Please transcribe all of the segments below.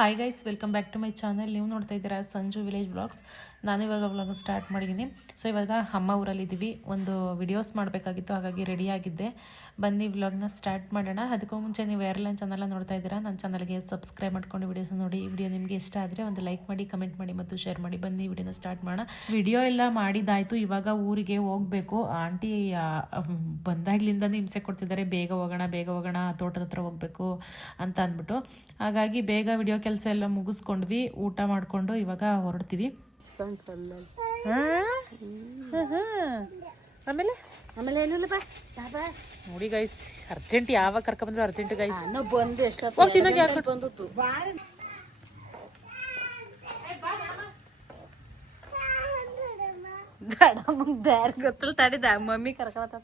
Hi guys welcome back to my channel ನೀವು ನೋಡ್ತಾ ಇದ್ದೀರಾ ಸಂಜು ವಿಲೇಜ್ ಬ್ಲಾಗ್ಸ್ ನಾನು ಇವಾಗ ವ್ಲಾಗ್ ಸ್ಟಾರ್ಟ್ ಮಾಡಿದ್ದೀನಿ. ಸೊ ಇವಾಗ ಅಮ್ಮ ಊರಲ್ಲಿದ್ದೀವಿ ಒಂದು ವಿಡಿಯೋಸ್ ಮಾಡಬೇಕಾಗಿತ್ತು, ಹಾಗಾಗಿ ರೆಡಿಯಾಗಿದ್ದೆ ಬನ್ನಿ ವ್ಲಾಗ್ನ ಸ್ಟಾರ್ಟ್ ಮಾಡೋಣ. ಅದಕ್ಕೂ ಮುಂಚೆ ನೀವು ಯಾರೆಲ್ಲ ಚಾನಲ್ನ ನೋಡ್ತಾ ಇದ್ದೀರಾ, ನನ್ನ ಚಾನಲ್ಗೆ ಸಬ್ಸ್ಕ್ರೈಬ್ ಮಾಡ್ಕೊಂಡು ವಿಡಿಯೋಸ್ ನೋಡಿ. ಈ ವಿಡಿಯೋ ನಿಮಗೆ ಇಷ್ಟ ಆದರೆ ಒಂದು ಲೈಕ್ ಮಾಡಿ ಕಮೆಂಟ್ ಮಾಡಿ ಮತ್ತು ಶೇರ್ ಮಾಡಿ. ಬನ್ನಿ ವಿಡಿಯೋನ ಸ್ಟಾರ್ಟ್ ಮಾಡೋಣ. ವಿಡಿಯೋ ಎಲ್ಲ ಮಾಡಿದ್ದಾಯಿತು ಇವಾಗ ಊರಿಗೆ ಹೋಗಬೇಕು. ಆಂಟಿ ಬಂದಾಗ್ಲಿಂದನೇ ಹಿಂಸೆ ಕೊಡ್ತಿದ್ದಾರೆ. ಬೇಗ ಹೋಗೋಣ ಬೇಗ ಹೋಗೋಣ, ತೋಟದ ಹತ್ರ ಹೋಗಬೇಕು ಅಂತ ಅಂದ್ಬಿಟ್ಟು. ಹಾಗಾಗಿ ಬೇಗ ವಿಡಿಯೋ ಕೆಲಸ ಎಲ್ಲ ಮುಗಿಸ್ಕೊಂಡ್ವಿ ಊಟ ಮಾಡಿಕೊಂಡು ಇವಾಗ ಹೊರಡ್ತೀವಿ. ಆಮೇಲೆ? ಆಮೇಲೆ ಏನಿಲ್ಲಪ್ಪ ನೋಡಿ ಗೈಸ್ ಅರ್ಜೆಂಟ್ ಯಾವಾಗ ಕರ್ಕೊಂಬಂದ್ರು ಅರ್ಜೆಂಟ್ ಗೈಸ್ ಬಂದು ಎಷ್ಟು ತಿನ್ನೋಕ್ ಯಾಕ್ ಬಂದದ್ದು. ಗೊತ್ತಲ್ಲ. ತಡಿದ ಮಮ್ಮಿ ಕರ್ಕೊತ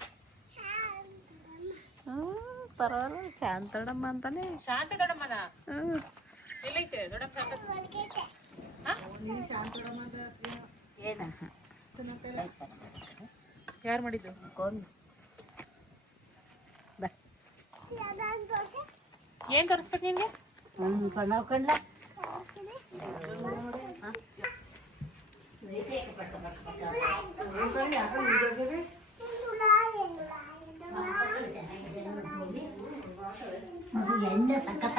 ಹ್ಞೂ ಪರವಾಗಿಲ್ಲ. ಶಾಂತಡಮ್ಮ ಅಂತಾನೆ. ಶಾಂತ ದೊಡ್ಡಮ್ಮನ ಹ್ಞೂ ಎಲ್ಲೈತೆ ಏನ ಯಾರು ಮಾಡಿದ್ದು? ಏನ್ ತೋರಿಸ್ಬೇಕು ನಿನ್ಗೆ? ಹ್ಞೂ ಕಣ್ಣ ಎಣ್ಣೆ ಸಖತ್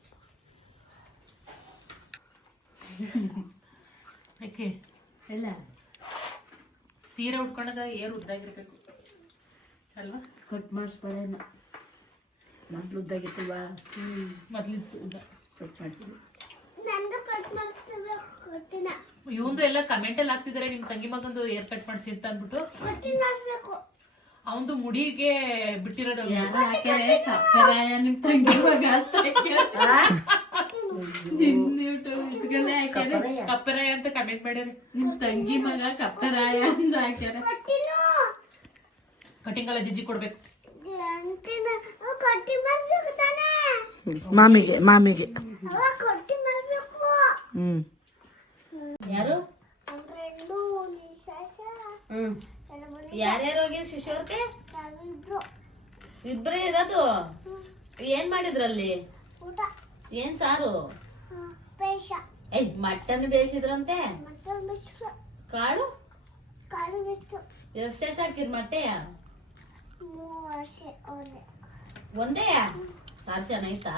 ಯಾಕೆ? ಇಲ್ಲ. ಸೀರೆ ಉಟ್ಕೊಂಡಾಗ ಏರು ಉದ್ದಾಗಿರ್ಬೇಕು? ಅಲ್ವಾ ಕಟ್ ಮಾಡಿಸ್ಬೇಡೇನ. ಮೊದ್ಲು ಉದ್ದಾಗಿತ್ತು ಬಾ ಹ್ಞೂ ಮೊದ್ಲಿತ್ತು ಉದ್ದ. ಕಟ್ ಮಾಡ್ತೀವಿ ಇವಂದು ಎಲ್ಲ ಕಮೆಂಟ್ ಅಲ್ಲಿ ಹಾಕ್ತಿದಾರೆ ನಿಮ್ ತಂಗಿ ಮಗಂದು ಏರ್ ಕಟ್ ಮಾಡಿಸಿ ಅಂತ ಅಂದ್ಬಿಟ್ಟು. ಅವಂದು ಮುಡಿಗೆ ಬಿಟ್ಟಿರೋದು ಅವ್ನು. ಯಾರು ಹಾಕ್ಯಾರೆ ಕಪ್ಪರಾಯ ನಿಮ್ ತಂಗಿ ಮಗ ಕಪ್ಪೆರಾಯ. ಅಂತ ಕಮೆಂಟ್ ಮಾಡ್ಯಾರಿ ನಿಮ್ ತಂಗಿ ಮಗ ಕಪ್ಪರಾಯ ಅಂತ ಹಾಕ್ಯಾರ ಕಟಿಂಗ್ ಎಲ್ಲ ಜಿಜ್ಜಿ ಕೊಡ್ಬೇಕು. ಮಾಮಿಗೆ ಮಾಮಿಗೆ. ಹ್ಮ್. ಯಾರು? ಹ್ಮ್. ಯಾರ್ಯಾರು ಹೋಗಿ ಶಿಶೋರ್ಗೆ ಇಬ್ರೇ ಇರೋದು? ಏನ್ ಮಾಡಿದ್ರಲ್ಲಿ? ಏನ್ ಸಾರು? ಏಯ್ ಮಟನ್ ಬೇಯಿಸಿದ್ರಂತೆ? ಕಾಳು? ಎಷ್ಟೆಷ್ಟು ಹಾಕಿದ್ರು ಮಟ್ಟೆಯ ಒಂದೇ. ಸಾರು ಚೆನ್ನಾಯ್ತಾ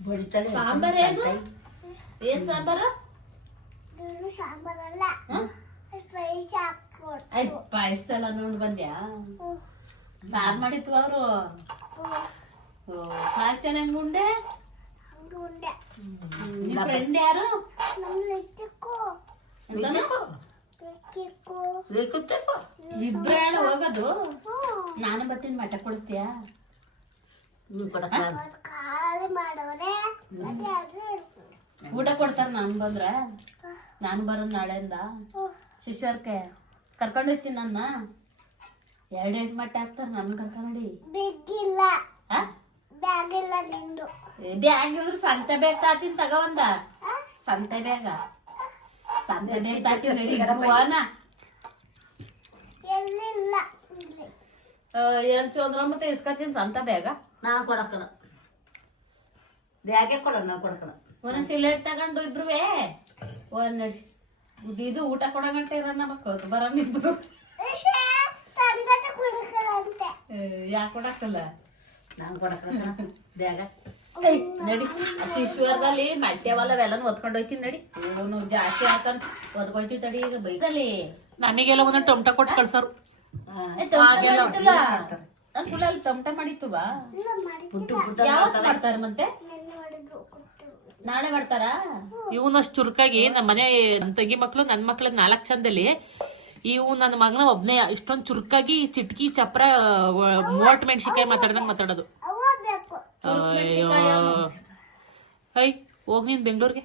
ಸಾಂಬಾರ ಸಾಂಬಾರ್ ಏನು? ಏನ್ ಸಾಂಬಾರು? ಹ? ಆಯ್ತ್ ಪಾಯಸದಲ್ಲ ನೋಡಿ ಬಂದ್ಯಾ? ಸಾರ್ ಮಾಡಿತ್ತು ಅವರು. ಸಾರ್ ಮುಂಡೆ ಉಂಡೆ? ನಿಮ್ ಫ್ರೆಂಡ್ ಯಾರು? ಇಬ್ರೇ ಹೇಳು ಹೋಗೋದು? ನಾನು ಬರ್ತೀನಿ ಮಠ ಕೊಡಿಸ್ತೀಯಾ? ಊಟ ಕೊಡ್ತಾರ ನಾನು ಬಂದ್ರ? ನಾನು ಬರೋ ನಾಳೆಯಿಂದ. ಶಿಷ್ಯರ್ಕೆ ಕರ್ಕೊಂಡು ಹೋಗ್ತೀನಿ ನನ್ನ. ಎರಡೆರಡು ಮಟ್ಟ ಹಾಕ್ತಾರ ನನ್ ಕರ್ಕೊಂಡಿ ಬ್ಯಾಗ್ ಇಳಿದ್ರು ಸಂತೆ ಬೇಗ ತಾತೀನಿ ತಗೋ ಒಂದ. ಸಂತೆ ಬೇಗ. ಸಂತೆ ಬೇಗ ತಾತೀನಿ ಹೋಗೋಣ ಎಲ್ಲಿಲ್ಲ? ಏನ್ ಚಂದ್ರ ಮತ್ತೆ ಇಸ್ಕೊತೀನಿ ಸಂತ ಬೇಗ. ನಾನು ಕೊಡಕ್ಕಲ್ಲ ಬ್ಯಾಗೆ ಕೊಡೋಣ ನಾವು ಕೊಡಕ್ಕಲ್ಲ ಒಂದೊಂದು ಸಿಲೆಟ್ ತಗೊಂಡು ಇಬ್ರುವೆ. ಒಂದ್ ನಡಿ. ಇದು ಊಟ ಕೊಡೋ ಗಂಟೆ ಇರೋಣ ಮಕ್ಕಳು ಬರೋಣ ಇಬ್ರು ಯಾಕೆ ಕೊಡಕ್ಕಲ್ಲ? ನಾನು ಕೊಡಕ್ಕಲ್ಲ ಬ್ಯಾಗ ನಡಿ. ಶಿಶುವರ್ದಲ್ಲಿ ಮಟ್ಟೆವಲ್ಲ ಮಟ್ಯವಲ್ಲವೆಲ್ಲ ಒದ್ಕೊಂಡು ಹೋಯ್ತೀನಿ ನಡಿ. ಅವನು ಜಾಸ್ತಿ ಹಾಕೊಂಡು ಒದ್ಕೊಯ್ತಿ ತಡಿ ಈಗ ಬೈಕಲ್ಲಿ ನಮಗೆಲ್ಲ ಒಂದೊಂದು ಟೊಮಟ ಕೊಟ್ಟು ಕಳ್ಸೋರು. ಅಂಕುಲ ಅಲ್ಲಿ ಟೊಮಟ ಮಾಡಿತ್ತು ಬಾ ಪುಟ್ಟು ಪುಟ್ಟ ಯಾವತ್ತು ಮಾಡ್ತಾರೆ ಮತ್ತೆ? ನಾಳೆ ಮಾಡ್ತಾರಾ? ಇವನಷ್ಟು ಅಷ್ಟು ಚುರುಕಾಗಿ ನಮ್ಮ ಮನೆ ನನ್ನ ತಂಗಿ ಮಕ್ಳು ನನ್ನ ಮಕ್ಳ ನಾಲ್ಕು ಚಂದಲ್ಲಿ. ಇವು ನನ್ನ ಮಗನ ಒಬ್ನೇ ಇಷ್ಟೊಂದು ಚುರುಕಾಗಿ ಚಿಟ್ಕಿ ಚಪ್ರ ಮೋಟ್ ಮೆಣಸಿನ್ಕಾಯಿ ಮಾತಾಡ್ದಂಗೆ ಮಾತಾಡೋದು. ಐ ಹೈ ಹೋಗ್ ನೀನ್ ಬೆಂಗ್ಳೂರ್ಗೆ.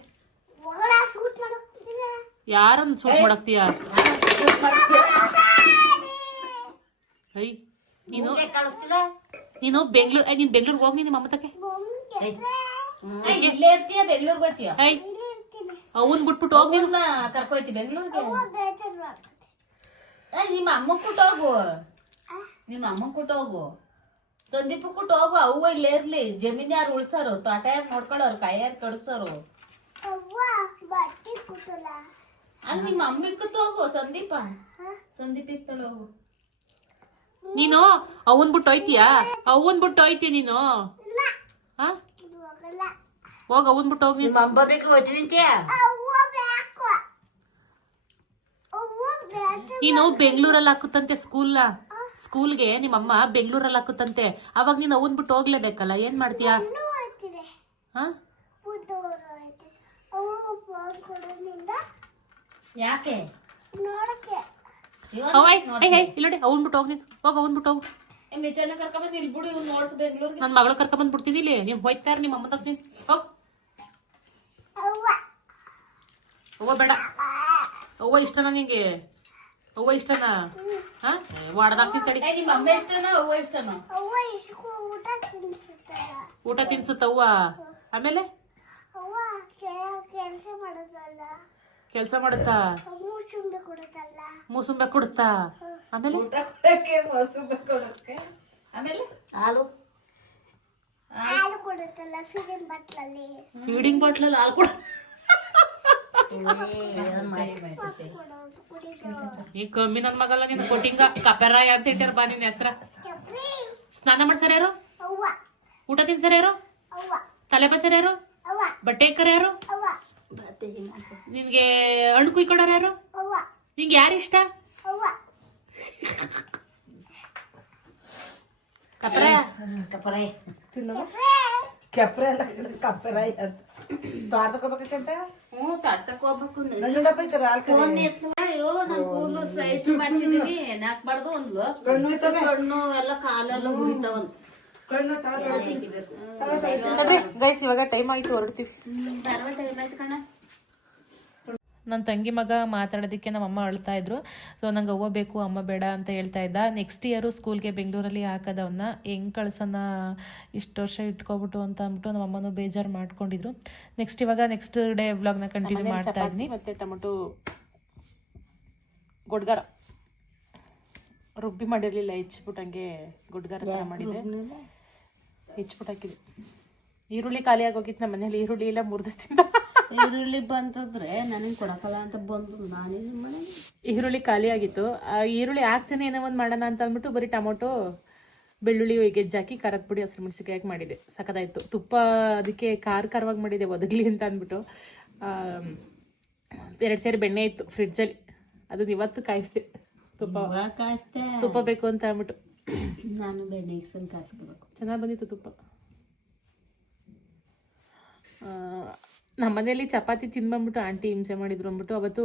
ಯಾರನ್ನ ಸೂಟ್ ಮಾಡಕ್ತೀಯ? ಹೈ ನೀನು ಕಳಿಸ್ತಿಲ್ಲ ನೀನು ಬೆಂಗ್ಳೂರ್ ನೀನ್ ಬೆಂಗ್ಳೂರ್ಗೆ ಹೋಗಿ ನಿಮ್ಮ ಮಮ್ಮತಕ್ಕೆ ಇಲ್ಲೇ ಇರ್ತೀಯ? ಬೆಂಗ್ಳೂರ್ಗೆ ಹೋಗ್ತೀಯ? ಅವನ್ ಬಿಟ್ಬಿಟ್ಟು ಹೋಗಿ ಕರ್ಕೊಯ್ತಿ ಬೆಂಗ್ಳೂರ್ಗೆ? ನಿಮ್ಮ ಅಮ್ಮ ಕುಟ್ಟೋಗು ನಿಮ್ಮ ಅಮ್ಮ ಕುಟ್ಟೋಗು ಸಂದೀಪ ಕುಟ್ಟು ಹೋಗು. ಅವ್ವ ಇಲ್ಲೇ ಇರ್ಲಿ. ಜಮೀನ್ ಯಾರು ಉಳ್ಸಾರು? ತೋಟ ಯಾರು ನೋಡ್ಕೊಳ್ಳೋರು? ಕಾಯಿ ಯಾರು ಕಡಗ್ಸೋರು? ಅಲ್ಲಿ ನಿಮ್ಮ ಅಮ್ಮಿಗೆ ಇಕ್ಕತ್ತು ಹೋಗು. ಸಂದೀಪ. ಸಂದೀಪ್ ಇತ್ತಳು ಹೋಗು. ನೀನು ಅವನ್ ಬಿಟ್ಟು ಹೋಯ್ತೀಯಾ? ಅವನ್ ಬಿಟ್ಟು ಹೋಯ್ತೀಯ ನೀನು? ಹಾ ಹೋಗ್ ಉಂದ್ಬಿಟ್ಟು ಬಿಟ್ಟು ಹೋಗಿ ನೀನು ನಿಮ್ಮ ಅಂಬೋದಕ್ಕೆ ಹೋಗ್ತೀನಿ ಅಂತೀಯ ನೀನು ಬೆಂಗಳೂರಲ್ಲಿ ಹಾಕುತ್ತಂತೆ ಸ್ಕೂಲ್ನ ಸ್ಕೂಲ್ಗೆ ನಿಮ್ಮಮ್ಮ ಬೆಂಗಳೂರಲ್ಲಿ ಹಾಕುತ್ತಂತೆ. ಅವಾಗ ನೀನು ಅವನ್ ಬಿಟ್ಟು ಹೋಗ್ಲೇಬೇಕಲ್ಲ ಏನ್ ಮಾಡ್ತೀಯಾ? ಹಾ? ಯಾಕೆ? ಅವಯ್ ಹೇ ಹೇ ಇಲ್ಲಡಿ ಹೋಗ್ಬಿಟ್ಟು ಬಿಟ್ಟು ಹೋಗ್ ಹೋಗ್ ಅವನ್ ಬಿಟ್ಟು ಹೋಗು. ಮಿತನ ಕರ್ಕೊಂಬಂದು ಇಲ್ಲಿ ಬಿಡು ಇವ್ನು ನೋಡ್ಸ್ ಬೆಂಗ್ಳೂರ್ಗೆ. ನನ್ನ ಮಗಳು ಬಿಡ್ತೀನಿ ಇಲ್ಲಿ. ನೀವು ಹೋಯ್ತಾರ ನಿಮ್ಮ ಅಮ್ಮ ತಗ್ತೀನಿ ಹೋಗ್. ಅವ್ವ ಬೇಡ. ಅವ್ವ ಇಷ್ಟನಾ ನಿಂಗೆ? ಅವ್ವ ಇಷ್ಟನಾ? ಹಾ? ತಡಿ. ನಿಮ್ಮ ಅಮ್ಮ ಇಷ್ಟನೋ ಅವ್ವ ಇಷ್ಟನೋ? ಊಟ ತಿನ್ಸುತ್ತ ಅವ್ವ? ಆಮೇಲೆ? ಕೆಲಸ ಮಾಡುತ್ತಾ? ಮೂಸುಂಬೆ ಕೊಡುತ್ತಾ ಆಮೇಲೆ? ಊಟ ಕೊಡಕ್ಕೆ ಮೊಸರು ಕೊಡಕ್ಕೆ. ಆಮೇಲೆ? ಹಾಲು. ಹಾಲು. ಕೊಡುತ್ತಲ್ಲ ಫೀಡಿಂಗ್ ಬಾಟ್ಲಲ್ಲಿ ಫೀಡಿಂಗ್ ಬಾಟ್ಲಲ್ಲಿ ಹಾಲು ಕೊಡ ಈ ಕಮ್ಮಿ ನನ್ ಮಗಲ್ಲ ನೀನು ಕೊಟ್ಟಿಂಗ ಕಪೆರಾಯ ಅಂತ ಇಟ್ಟಾರ ಬಾ ನಿನ್ ಹೆಸ್ರ. ಸ್ನಾನ ಮಾಡ್ಸಾರ ಯಾರು? ಅವ್ವ. ಊಟ ತಿನ್ಸಾರ ಯಾರು? ಅವ್ವ. ತಲೆ ಬಸಾರ ಯಾರು? ಅವ್ವ. ಬಟ್ಟೆ ಇಕ್ಕರ ಯಾರು? ಅವ್ವ. ನಿನ್ಗೆ ಹಣ್ಣು ಕುಯ್ಕೊಡಾರ ಯಾರು? ಅವ್ವ. ನಿಂಗೆ ಯಾರು ಇಷ್ಟ? ಕಪರೆ? ಕೆಪ್ರೆ. ಅಲ್ಲ ಕಪ್ಪೆರ ಹ್ಞೂ ಹೋಗ್ಬೇಕು ಅಯ್ಯೋ ನಾನ್ ಕೂದಲು ಸ್ಟ್ರೈಟ್ ಮಾಡ್ಸಿದೀನಿ ಒಂದು ಕಣ್ಣು ಎಲ್ಲ ಕಾಲೆಲ್ಲ ಕಣ್ಣು ತಳ ಗೈಸ್ ಇವಾಗ ಟೈಮ್ ಆಯ್ತು ಹೊರಡ್ತೀವಿ. ಟೈಮ್ ಆಯ್ತು ಕಣ. ನನ್ನ ತಂಗಿ ಮಗ ಮಾತಾಡೋದಕ್ಕೆ ನಮ್ಮ ಅಮ್ಮ ಅಳ್ತಾ ಇದ್ರು. ಸೊ ನಂಗೆ ಅವ್ವ ಬೇಕು ಅಮ್ಮ ಬೇಡ ಅಂತ ಹೇಳ್ತಾ ಇದ್ದ. ನೆಕ್ಸ್ಟ್ ಇಯರು ಸ್ಕೂಲ್ಗೆ ಬೆಂಗಳೂರಲ್ಲಿ ಹಾಕೋದವನ್ನ ಹೆಂಗ್ ಕಳ್ಸೋಣ ಇಷ್ಟು ವರ್ಷ ಇಟ್ಕೊಬಿಟ್ಟು ಅಂತ ಅಂದ್ಬಿಟ್ಟು ನಮ್ಮ ಅಮ್ಮನೂ ಬೇಜಾರು ಮಾಡ್ಕೊಂಡಿದ್ರು. ನೆಕ್ಸ್ಟ್ ಇವಾಗ ನೆಕ್ಸ್ಟ್ ಡೇ ವ್ಲಾಗ್ನ ಕಂಟಿನ್ಯೂ ಮಾಡ್ತಾ ಇದ್ದೀನಿ ಮತ್ತೆ ಟೊಮೊಟೊ ಗೊಡ್ಗಾರ. ರುಬ್ಬಿ ಮಾಡಿರಲಿಲ್ಲ ಹೆಚ್ಚಿಬಿಟ್ಟು ಹಂಗೆ ಗುಡ್ಗರ ಥರ ಮಾಡಿದ್ದೆ. ಹೆಚ್ಚಿಬಿಟ್ಟು ಹಾಕಿದೆ ಈರುಳ್ಳಿ ಖಾಲಿ ಆಗೋಗಿತ್ತು ನಮ್ಮ ಮನೇಲಿ ಈರುಳ್ಳಿ ಎಲ್ಲ ಮುರಿದಿಸ್ತಿದ್ದ. ಈರುಳ್ಳಿ ಬಂತಂದ್ರೆ ನನಗೆ ಕೊಡಕಲ್ಲ ಅಂತ ಬಂದು ನಾನೇ ಈರುಳ್ಳಿ ಖಾಲಿ ಆಗಿತ್ತು. ಆ ಈರುಳ್ಳಿ ಹಾಕ್ತೇನೆ ಏನೋ ಒಂದು ಮಾಡೋಣ ಅಂತ ಅಂದ್ಬಿಟ್ಟು ಬರೀ ಟೊಮೊಟೊ ಬೆಳ್ಳುಳ್ಳಿ ಗೆಜ್ಜಾಕಿ ಕರದ ಪುಡಿ ಹಸಿರು ಮೆಣಸಿನ್ಕಾಯಿ ಹಾಕಿ ಮಾಡಿದೆ. ಸಖತ್ತಾಯಿತು. ತುಪ್ಪ ಅದಕ್ಕೆ ಖಾರ ಖಾರವಾಗಿ ಮಾಡಿದೆ ಒದಗಲಿ ಅಂತ ಅಂದ್ಬಿಟ್ಟು. ಎರಡು ಸೇರಿ ಬೆಣ್ಣೆ ಇತ್ತು ಫ್ರಿಡ್ಜಲ್ಲಿ. ಅದನ್ನ ಇವತ್ತು ಕಾಯಿಸ್ದೆ. ತುಪ್ಪ ಕಾಯಿಸ್ತೆ ತುಪ್ಪ ಬೇಕು ಅಂತ ಅಂದ್ಬಿಟ್ಟು. ನಾನು ಬೆಣ್ಣೆ ಕಾಯಿಸ್ಕೋಬೇಕು. ಚೆನ್ನಾಗಿ ಬಂದಿತ್ತು ತುಪ್ಪ. ನಮ್ಮ ಮನೆಯಲ್ಲಿ ಚಪಾತಿ ತಿನ್ಬಂದ್ಬಿಟ್ಟು ಆಂಟಿ ಹಿಂಸೆ ಮಾಡಿದ್ರು ಅಂದ್ಬಿಟ್ಟು ಅವತ್ತು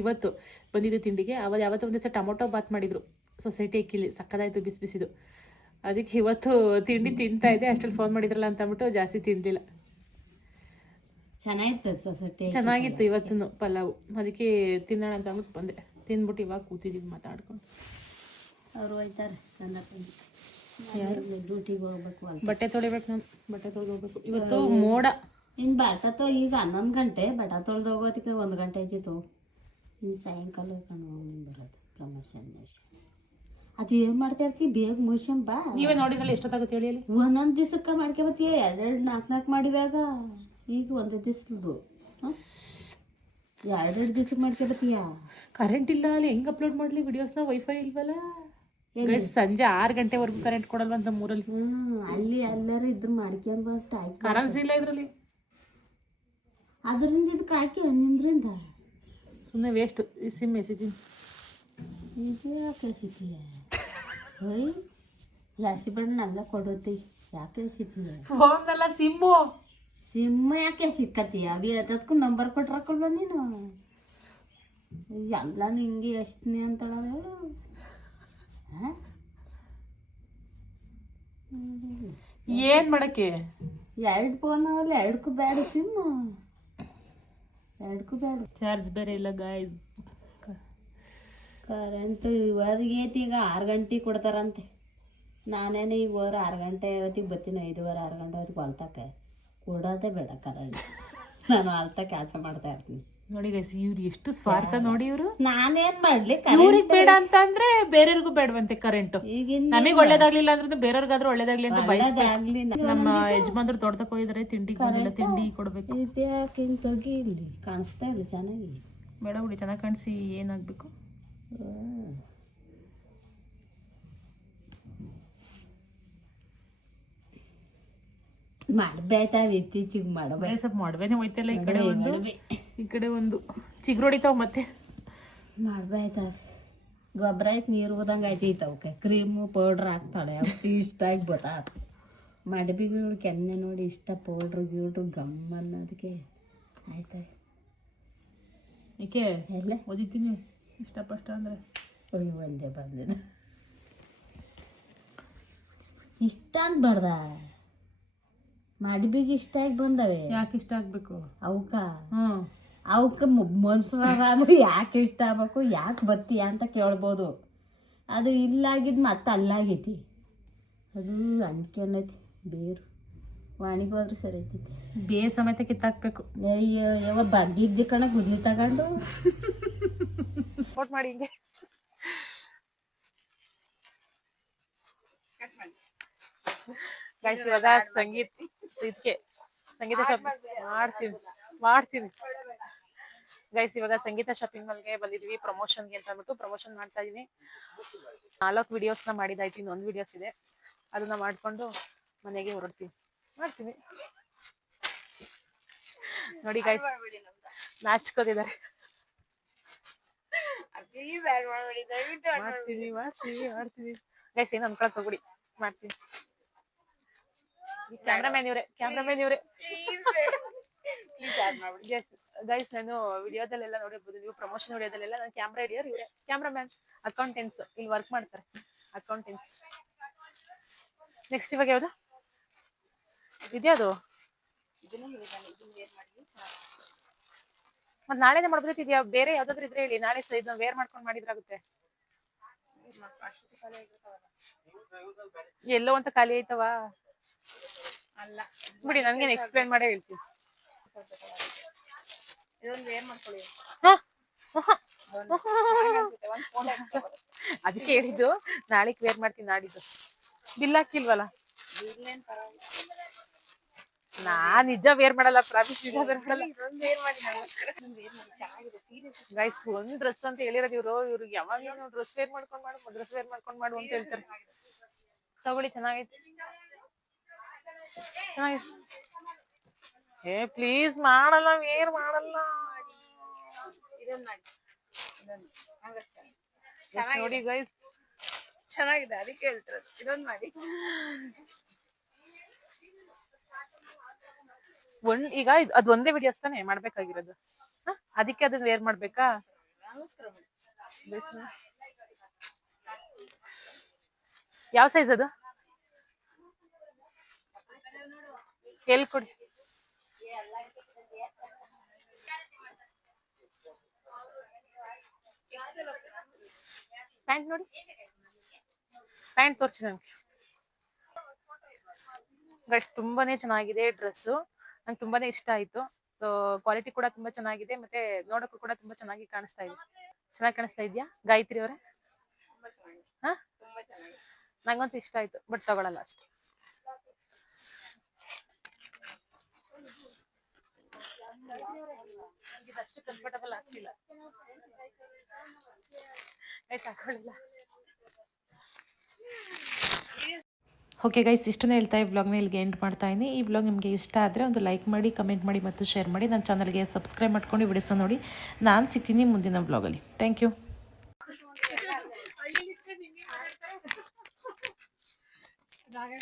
ಇವತ್ತು ಬಂದಿದ್ದು ತಿಂಡಿಗೆ ಅವತ್ತು ಯಾವತ್ತೋ ಒಂದು ದಿವಸ ಟೊಮೊಟೊ ಬಾತ್ ಮಾಡಿದ್ರು. ಸೊಸೈಟಿ ಅಕ್ಕಿಲಿ ಸಕ್ಕದಾಯಿತು ಬಿಸಿ ಬಿಸಿದು. ಅದಕ್ಕೆ ಇವತ್ತು ತಿಂಡಿ ತಿಂತಾ ಇದೆ ಅಷ್ಟಲ್ಲಿ ಫೋನ್ ಮಾಡಿದ್ರಲ್ಲ ಅಂತ ಅಂದ್ಬಿಟ್ಟು ಜಾಸ್ತಿ ತಿಂದಿಲ್ಲ. ಚೆನ್ನಾಗಿತ್ತು ಸೊಸೈಟಿ ಚೆನ್ನಾಗಿತ್ತು ಇವತ್ತು ಪಲಾವು. ಅದಕ್ಕೆ ತಿನ್ನೋಣ ಅಂತ ಅಂದ್ಬಿಟ್ಟು ಬಂದೆ. ತಿಂದ್ಬಿಟ್ಟು ಇವಾಗ ಕೂತಿದ್ದೀವಿ ಮಾತಾಡ್ಕೊಂಡು. ಅವರು ಹೋಯ್ತಾರೆ ನನ್ನ ಡ್ಯೂಟಿಗೆ ಹೋಗ್ಬೇಕು ಬಟ್ಟೆ ತೊಳಿಬೇಕು ನಾನು. ಬಟ್ಟೆ ತೊಳೆದು ಹೋಗ್ಬೇಕು. ಇವತ್ತು ಮೋಡ. ಇನ್ನು ಬರ್ತತೋ ಈಗ ಹನ್ನೊಂದು ಗಂಟೆ ಬಟ ತೊಳೆದು ಹೋಗೋದಕ್ಕೆ ಒಂದು ಗಂಟೆ ಆಯ್ತಿತ್ತು. ಇನ್ನು ಸಾಯಂಕಾಲ ಕಣೋ ನೀನು ಬರೋದು ಪ್ರಮೋಷನ್ ಅದು ಏನು ಮಾಡ್ತಾ ಇರ್ತಿ ಬೇಗ ಮುಗಿಸ್ಕೊಂಡ್ ಬಾ. ನೀವೇ ನೋಡಿದ್ರಲ್ಲ ಎಷ್ಟೊತ್ತಾಗುತ್ತೆ ಹೇಳಿ ಅಲ್ಲಿ ಒಂದೊಂದು ದಿವಸಕ್ಕೆ ಮಾಡ್ಕೊಬತ್ತೀಯ ಎರಡೆರಡು ನಾಲ್ಕು ನಾಲ್ಕು ಮಾಡಿವಾಗ ಈಗ ಒಂದೇ ದಿವಸದ್ದು. ಎರಡೆರಡು ದಿವ್ಸಕ್ಕೆ ಮಾಡ್ಕೊಬತ್ತೀಯ ಕರೆಂಟ್ ಇಲ್ಲ ಅಲ್ಲಿ ಹೆಂಗ್ ಅಪ್ಲೋಡ್ ಮಾಡ್ಲಿ? ವಿಡಿಯೋಸ್ನ ವೈಫೈ ಇಲ್ವಲ್ಲ? ಸಂಜೆ ಆರು ಗಂಟೆವರೆಗೂ ಕರೆಂಟ್ ಕೊಡಲ್ವಂತ ಮೂರಲ್ಲಿ. ಅಲ್ಲಿ ಎಲ್ಲರೂ ಇದ್ರು ಮಾಡ್ಕೊಂಬರ್ತ ಆಯ್ತು ಕರೆನ್ಸಿ ಇಲ್ಲ ಇದ್ರಲ್ಲಿ. ಅದರಿಂದ ಇದಕ್ಕೆ ಹಾಕಿ ನಿಂದ್ರಿಂದ ಸುಮ್ಮನೆ ವೇಸ್ಟ್ ಸಿಮ್ ಎಸಿತೀನಿ. ಇದು ಯಾಕೆ ಎಸಿತೀಯ? ಹೋಯ್ ಯಾಸಿ ಬಣ್ಣ ನಂಗೆ ಕೊಡೋತಿ. ಯಾಕೆ ಎಸಿತೀಯ? ಫೋನ್ ಅಲ್ಲ ಸಿಮ್ಮು ಸಿಮ್ಮ ಯಾಕೆ ಸಿಕ್ಕತ್ತೀಯ ಅವಿ ಅದಕ್ಕೂ ನಂಬರ್ ಕೊಟ್ರಕೊಳ್ವ ನೀನು? ಎಲ್ಲ ಹಿಂಗೆ ಎಸ್ತೀನಿ ಅಂತಳ ಹೇಳು. ಹಾಂ? ಏನ್ ಮಾಡಕ್ಕೆ? ಎರಡು ಫೋನ್ ಅವಲ್ಲ ಎರಡಕ್ಕೂ ಬೇಡ ಸಿಮ್ ಎರಡಕ್ಕೂ ಬೇಡ. ಚಾರ್ಜ್ ಬೇರೆ ಇಲ್ಲ ಗಾಯ್ಸ್ ಕರೆಂಟ್ ಇವರಿಗೆ ಐತಿ ಈಗ ಆರು ಗಂಟೆ ಕೊಡ್ತಾರಂತೆ. ನಾನೇನು ಈಗ ಹೋದ್ರೆ ಆರು ಗಂಟೆ ಹೊತ್ತಿಗೆ ಬರ್ತೀನಿ ಐದುವರೆ ಆರು ಗಂಟೆ ಹೊತ್ತಿಗೆ ಹೊಲ್ತಕ್ಕೆ. ಕೊಡೋದೇ ಬೇಡ ಕರೆಂಟ್ ನಾನು ಹೊಲ್ತ ಕೆಲಸ ಮಾಡ್ತಾ ಇರ್ತೀನಿ. ನೋಡಿ ಗೈಸ್ ಇವ್ರು ಎಷ್ಟು ಸ್ವಾರ್ಥ ನೋಡಿ ಇವರು. ನಾನೇನ್ ಮಾಡ್ಲಿ ಇವ್ರಿಗೆ ಬೇಡ ಅಂತ ಅಂದ್ರೆ ಬೇರೆಯವ್ರಿಗೂ ಬೇಡವಂತೆ ಕರೆಂಟ್ ನಮಗ್ ಒಳ್ಳೇದಾಗ್ಲಿಲ್ಲ ಅಂದ್ರೆ ಬೇರೆಯವ್ರಿಗಾದ್ರೂ ಒಳ್ಳೇದಾಗ್ಲಿ ಅಂತ ಬಯಸ್ತಾರೆ ಆಗ್ಲಿ ನಮ್ಮ ಯಜಮಾನ್ರು ತೋಟದಕ್ಕೆ ಹೋಗಿದ್ರೆ ತಿಂಡಿ ತಿಂಡಿ ಕೊಡ್ಬೇಕು. ಇಲ್ಲಿ? ಕಾಣಿಸ್ತಾ ಇಲ್ಲ ಚೆನ್ನಾಗಿ. ಬೇಡ ಬಿಡಿ ಚೆನ್ನಾಗಿ ಕಾಣಿಸಿ ಏನಾಗ್ಬೇಕು? ಮಾಡ್ಬೇಕಾವ್ ಇತ್ತೀಚಿಗೆ ಮಾಡಬೇಕು ಸ್ವಲ್ಪ ಮಾಡ್ಬೇನೆ ಹೋಯ್ತಲ್ಲ ಈ ಕಡೆ ಒಂದು? ಈ ಕಡೆ ಒಂದು. ಚಿಗುರು ಹೊಡಿತಾವ ಮತ್ತೆ. ಮಾಡ್ಬೇಕಾಯ್ತಾವ ಗೊಬ್ಬರ ಆಯ್ತು ನೀರು ಹೋದಂಗೆ ಆಯ್ತೈತೆ ಅವಕ್ಕೆ ಕ್ರೀಮು ಪೌಡ್ರ್ ಹಾಕ್ತಾಳೆ. ಅವ್ಕೆ ಇಷ್ಟ ಆಗಿ ಗೊತ್ತಾತ ಮಡಬಿಗಳು ಕೆನ್ನೆ ನೋಡಿ ಇಷ್ಟ ಪೌಡ್ರು ಗೀಡ್ರು ಗಮ್ ಅನ್ನೋದಕ್ಕೆ ಆಯ್ತಾ ಏಕೆ? ಎಲ್ಲ? ಓದಿತೀನಿ ಇಷ್ಟಪಷ್ಟ ಅಂದ್ರೆ. ಅಯ್ಯೋ ಒಂದೇ ಬಂದಿದೆ ಇಷ್ಟ ಅನ್ಬಾರ್ದ? ಮಡಬಿಗೆ ಇಷ್ಟ ಆಗಿ ಬಂದವೆ. ಯಾಕೆ ಇಷ್ಟ ಆಗ್ಬೇಕು? ಅವಕ್ಕ. ಹ್ಮ್ ಅವಕ್ಕೆ ಮನುಷ್ಯರಾದ್ರೆ ಯಾಕೆ ಇಷ್ಟ ಆಗ್ಬೇಕು? ಯಾಕೆ ಬತ್ತೀಯ ಅಂತ ಕೇಳ್ಬೋದು. ಅದು ಇಲ್ಲಾಗಿದ್ದು ಮತ್ತೆ ಅಲ್ಲಾಗೈತಿ. ಅದು ಅಂಟ್ಕೊಂಡೈತಿ ಬೇರು. ವಾಣಿಗೆ ಹೋದ್ರೆ ಸರಿ ಐತೈತಿ. ಬೇ ಸಮೇತ ಕಿತ್ತಾಕ್ಬೇಕು. ಅಯ್ಯೋ ಯಾವ ಬಗ್ಗಿದ್ದ ಕಣ ಗುದಿ ತಗೊಂಡು. ಸಪೋರ್ಟ್ ಮಾಡಿ ಹಿಂಗೆ. ಗೈಸ್ ಇವಾಗ ಸಂಗೀತ. ಇದಕ್ಕೆ ಸಂಗೀತ ಶಾಪಿಂಗ್ ಮಾಡ್ತೀನಿ ಮಾಡ್ತೀನಿ ಗೈಸ್ ಇವಾಗ ಸಂಗೀತ ಶಾಪಿಂಗ್ ಮಾಲ್ಗೆ ಬಂದಿದ್ವಿ. ಪ್ರಮೋಷನ್ಗೆ ಅಂತ ಅಂದ್ಬಿಟ್ಟು ಪ್ರಮೋಷನ್ ಮಾಡ್ತಾ ಇದೀನಿ. ನಾಲ್ಕು ವಿಡಿಯೋಸ್ನ ಮಾಡಿದಾಯ್ತು. ಇನ್ನೊಂದು ವಿಡಿಯೋಸ್ ಇದೆ. ಅದನ್ನ ಮಾಡ್ಕೊಂಡು ಮನೆಗೆ ಹೊರಡ್ತೀನಿ ಮಾಡ್ತೀನಿ ನೋಡಿ ಗೈಸ್ ನಾಚ್ಕೋತಿದ್ದಾರೆ ಮಾಡ್ತೀನಿ ಮಾಡ್ತೀನಿ ಮಾಡ್ತೀನಿ. ಗೈಸ್ ಏನು ಅನ್ಕೊಳಕ್ ಹೋಗ್ಬಿಡಿ. ಮಾಡ್ತೀನಿ. ಕ್ಯಾಮ್ರಾಮ್ಯಾನ್ ಇವ್ರೆ ಕ್ಯಾಮ್ರಾಮ್ಯಾನ್ ಇವ್ರೆ ಗೈಸ್ ನಾನು ವಿಡಿಯೋದಲ್ಲೆಲ್ಲ ನೋಡಿರ್ಬೋದು ನೀವು ಪ್ರಮೋಷನ್ ವಿಡಿಯೋದಲ್ಲೆಲ್ಲ ನಾನು ಕ್ಯಾಮ್ರಾ ಹಿಡಿಯೋರು ಇವ್ರೆ. ಕ್ಯಾಮ್ರಾಮ್ಯಾನ್ ಅಕೌಂಟೆಂಟ್ಸ್ ಇಲ್ಲಿ ವರ್ಕ್ ಮಾಡ್ತಾರೆ. ಅಕೌಂಟೆಂಟ್ಸ್ ನೆಕ್ಸ್ಟ್ ಇವಾಗ ಯಾವ್ದು? ಇದ್ಯಾವುದು? ಮತ್ ನಾಳೆನೆ ಮಾಡ್ಬೋದಿದ್ಯಾ ಬೇರೆ ಯಾವ್ದಾದ್ರು ಇದ್ರೆ ಹೇಳಿ. ನಾಳೆ ಸಹ ಇದನ್ನ ವೇರ್ ಮಾಡ್ಕೊಂಡು ಮಾಡಿದ್ರಾಗುತ್ತೆ. ಎಲ್ಲೋ ಅಂತ ಖಾಲಿ ಆಯ್ತವ ಅಲ್ಲ. ಬಿಡಿ ನನ್ಗೇನು ಎಕ್ಸ್ಪ್ಲೈನ್ ಮಾಡೇ ಹೇಳ್ತೀನಿ. ಅದಕ್ಕೆ ಹೇಳಿದ್ದು ನಾಳೆಗ್ ವೇರ್ ಮಾಡ್ತೀನಿ ನಾಡಿದ್ದು. ಬಿಲ್ ಹಾಕಿಲ್ವಲ್ಲ? ನಾ ನಿಜ ವೇರ್ ಮಾಡಲ್ಲ ಪ್ರಾಮಿಸ್ ನಿಜ ವೇರ್ ಮಾಡಲ್ಲ. ಗೈಸ್ ಒಂದ್ ಡ್ರೆಸ್ ಅಂತ ಹೇಳಿರೋದು ಇವ್ರು. ಇವ್ರು ಯಾವಾಗ ಡ್ರೆಸ್ ವೇರ್ ಮಾಡ್ಕೊಂಡ್ ಮಾಡು ಡ್ರೆಸ್ ವೇರ್ ಮಾಡ್ಕೊಂಡ್ ಮಾಡು ಅಂತ ಹೇಳ್ತಾರೆ. ತಗೊಳ್ಳಿ ಚೆನ್ನಾಗೈತೆ. ಚೆನ್ನಾಗೈತೆ ಏ ಪ್ಲೀಸ್ ಮಾಡಲ್ಲ ಏನ್ ಮಾಡಲ್ಲ. ನೋಡಿ ಗೈಸ್ ಚೆನ್ನಾಗಿದೆ ಅದಕ್ಕೆ ಹೇಳ್ತಿರೋದು. ಇದೊಂದು ಮಾಡಿ. ಒಂದ್ ಈಗ ಅದ್ ಒಂದೇ ವಿಡಿಯೋಸ್ ತಾನೇ ಮಾಡ್ಬೇಕಾಗಿರೋದು? ಅದಕ್ಕೆ ಅದನ್ನ ವೇರ್ ಮಾಡ್ಬೇಕಾ? ಯಾವ ಸೈಜ್ ಅದು? ಎಲ್ ಕೊಡಿ? ಪ್ಯಾಂಟ್ ನೋಡಿ. ಪ್ಯಾಂಟ್ ತೋರಿಸಿ ನನಗೆ ತುಂಬಾನೇ ಚೆನ್ನಾಗಿದೆ ಡ್ರೆಸ್ಸು ನಂಗೆ ತುಂಬಾನೇ ಇಷ್ಟ ಆಯ್ತು. ಕ್ವಾಲಿಟಿ ಕೂಡ ತುಂಬಾ ಚೆನ್ನಾಗಿದೆ. ಮತ್ತೆ ನೋಡಕ್ಕೂ ಕೂಡ ತುಂಬಾ ಚೆನ್ನಾಗಿ ಕಾಣಿಸ್ತಾ ಇದೆ. ಚೆನ್ನಾಗಿ ಕಾಣಿಸ್ತಾ ಇದೆಯಾ? ಗಾಯತ್ರಿ ಅವರೇ? ಹಾ? ನಂಗಂತೂ ಇಷ್ಟ ಆಯ್ತು ಬಟ್ ತಗೊಳಲ್ಲ ಅಷ್ಟೇ. ಕಂಫರ್ಟಬಲ್ ಆಗ್ತಿಲ್ಲ. ಆಯ್ತು ಹಾಕೊಳ್ಳಿಲ್ಲ. ಓಕೆ ಗೈಸ್ ಇಷ್ಟನೇ ಹೇಳ್ತಾ ಈ ವ್ಲಾಗ್ನ ಇಲ್ಲಿಗೆ ಎಂಡ್ ಮಾಡ್ತಾ ಇದ್ದೀನಿ. ಈ ವ್ಲಾಗ್ ನಿಮಗೆ ಇಷ್ಟ ಆದರೆ ಒಂದು ಲೈಕ್ ಮಾಡಿ ಕಮೆಂಟ್ ಮಾಡಿ ಮತ್ತು ಶೇರ್ ಮಾಡಿ. ನನ್ನ ಚಾನಲ್ಗೆ ಸಬ್ಸ್ಕ್ರೈಬ್ ಮಾಡ್ಕೊಂಡು ಬಿಡಿಸೋ ನೋಡಿ. ನಾನು ಸಿಗ್ತೀನಿ ಮುಂದಿನ ವ್ಲಾಗಲ್ಲಿ ಥ್ಯಾಂಕ್ ಯು ರಾಗ